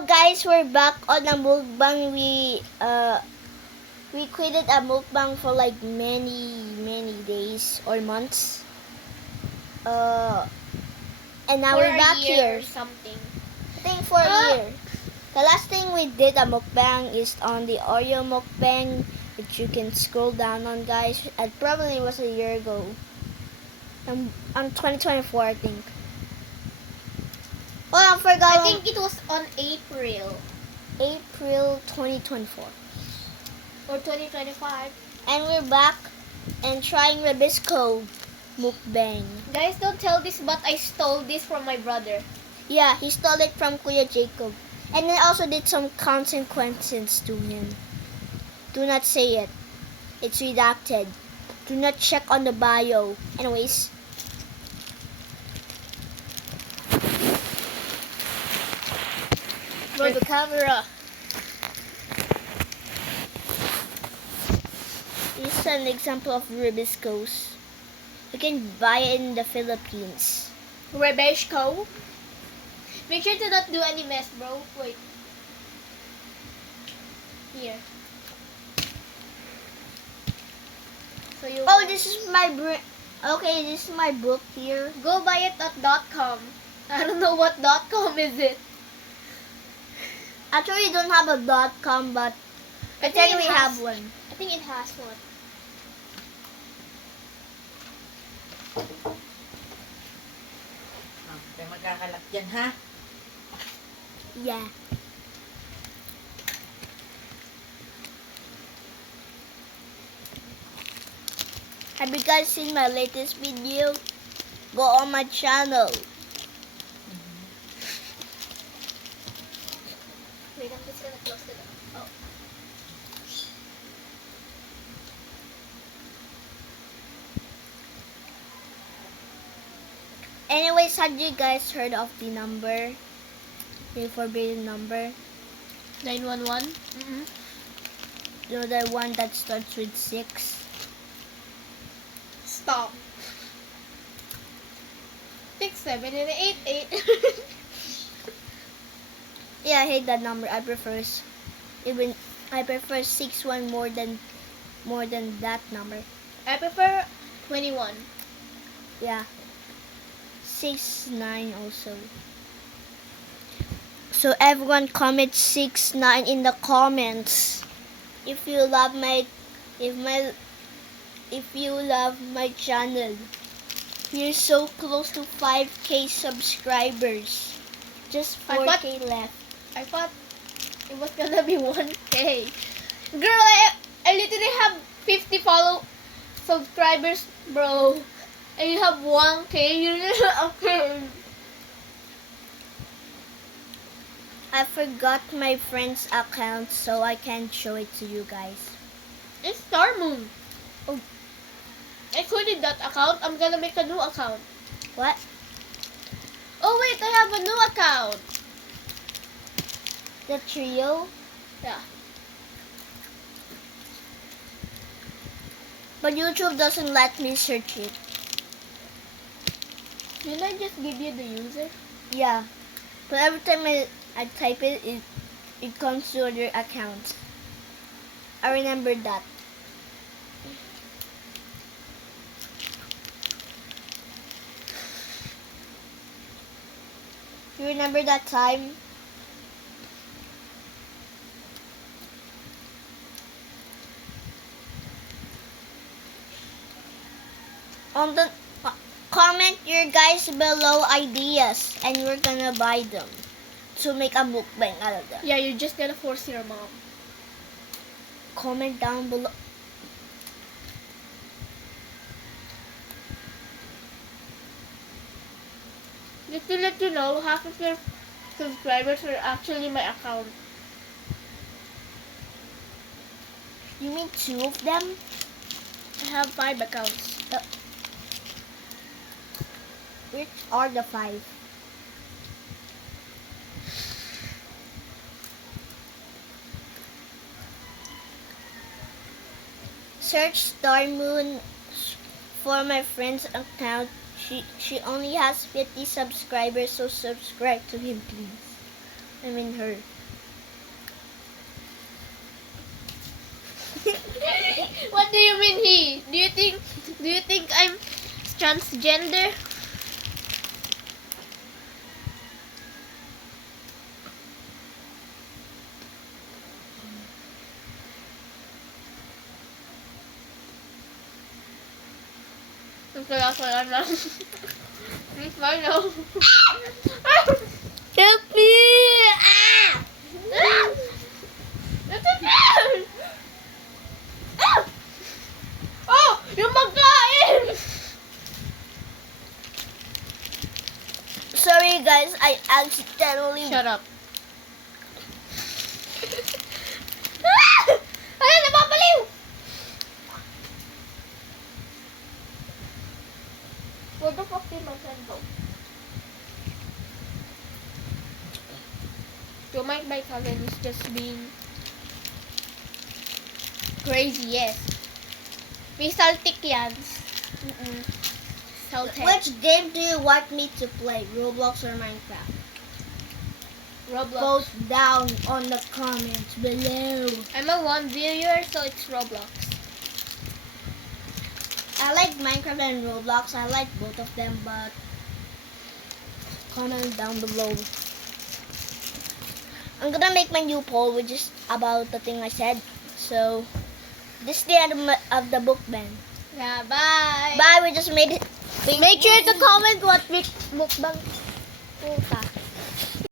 Hello guys, we're back on a mukbang. We created a mukbang for like many days or months. And now For we're a back year here. or something. I think for a year. The last thing we did a mukbang is on the Oreo mukbang, which you can scroll down on, guys. It probably was a year ago. On 2024, I think. Oh, I forgot. I think it was on April April 2024. or 2025. And we're back and trying Rabisco mukbang. Guys, don't tell this, but I stole this from my brother. Yeah, he stole it from Kuya Jacob. And I also did some consequences to him. Do not say it. It's redacted. Do not check on the bio. Anyways. For the camera. This is an example of Rabiscos. You can buy it in the Philippines. Rebeshko. Make sure to not do any mess, bro. Wait. Here. So you Oh, this is my okay, this is my book here. go buy it at .com. I don't know what .com is it. Actually, we don't have a .com, but pretend we have one. I think it has one. Kaya magkakalat dyan, ha? Yeah. Have you guys seen my latest video? Go on my channel. Wait, I'm just gonna close the door. Oh. Anyways, had you guys heard of the number? The forbidden number? 911? You know, the one that starts with 6? Stop. 6, 7, and 8, 8. Yeah, I hate that number. I prefer 61 more than that number. I prefer 21. Yeah. 6-9 also. So everyone comment 6-9 in the comments. If you love my channel. We're so close to 5K subscribers. Just I thought- 4K left. I thought it was gonna be 1K. Girl, I literally have 50 subscribers, bro. And you have 1K. You're not okay. I forgot my friend's account, so I can't show it to you guys. It's Star Moon. Oh. I quitted that account. I'm gonna make a new account. What? Oh wait, I have a new account. The trio? Yeah. But YouTube doesn't let me search it. Didn't I just give you the user? Yeah. But every time I type it, it comes to other accounts. I remember that. You remember that time? On the comment your guys below ideas, and we're gonna buy them to make a mukbang out of them. Yeah, you're just gonna force your mom. Comment down below. Just to let you know, half of your subscribers are actually my account. You mean 2 of them? I have 5 accounts. Which are the 5? Search Star Moon for my friend's account. She only has 50 subscribers, so subscribe to him, please. I mean her. What do you mean he? Do you think I'm transgender? Kaya lang. Please, no. Help me! Ah! Oh! Yung magkain! Sorry guys, I accidentally... Shut up. Ayan, napapaliw! Where the fuck did my friend go? So my cousin is just being crazy, yes. May saltik yan. Salted. Which game do you want me to play? Roblox or Minecraft? Roblox. Vote down on the comments below. I'm a one viewer, so it's Roblox. I like Minecraft and Roblox. I like both of them, but comment down below. I'm gonna make my new poll, which is about the thing I said. So, this is the end of the mukbang. Yeah, bye. Bye, we just made it. Make sure to comment what mukbang puta.